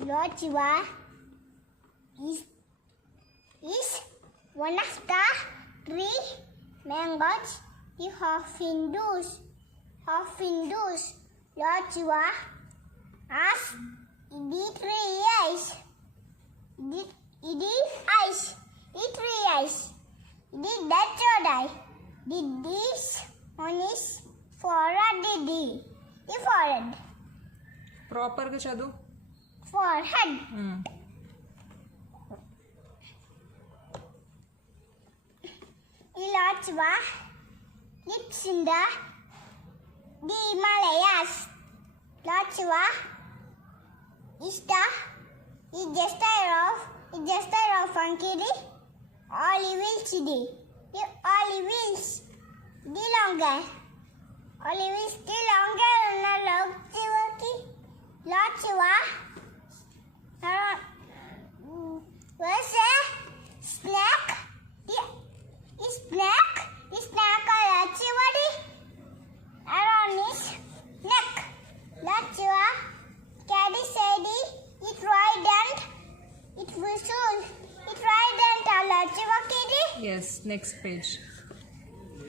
Lord Shiva is one of the three main gods of Hindus. Lord Shiva has three eyes. Three eyes. That third eye. This one is forehead. The forehead. Proper ga chadu. Forehead. Lord Shiva lives in the Himalayas. Lord Shiva is the gesture of Ankiri. All evils the longer. All evils the longer. Lord Shiva was a snake. The snake Lord Shiva around his neck. Lord Shiva carries a trident. It whistles. It trident. Lord Shiva carry. Yes, next page.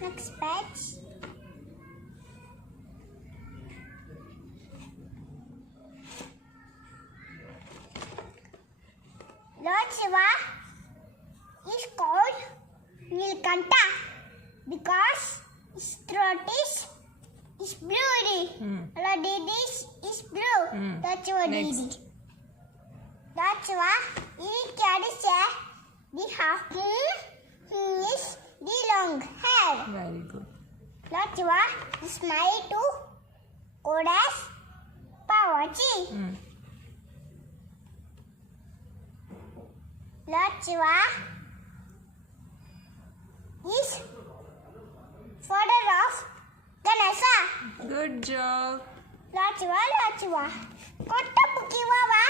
Next page. Lord Shiva is called Nilkanta because his throat is blue. Lord is blue. Lord Shiva Next. Lord Shiva he carries the half moon. He is the long hair. Very good. Lord Shiva is married to Goddess Parvati. Lord Shiva is father of Ganesha. Good job. Lord Shiva. Kotta Puki Baba.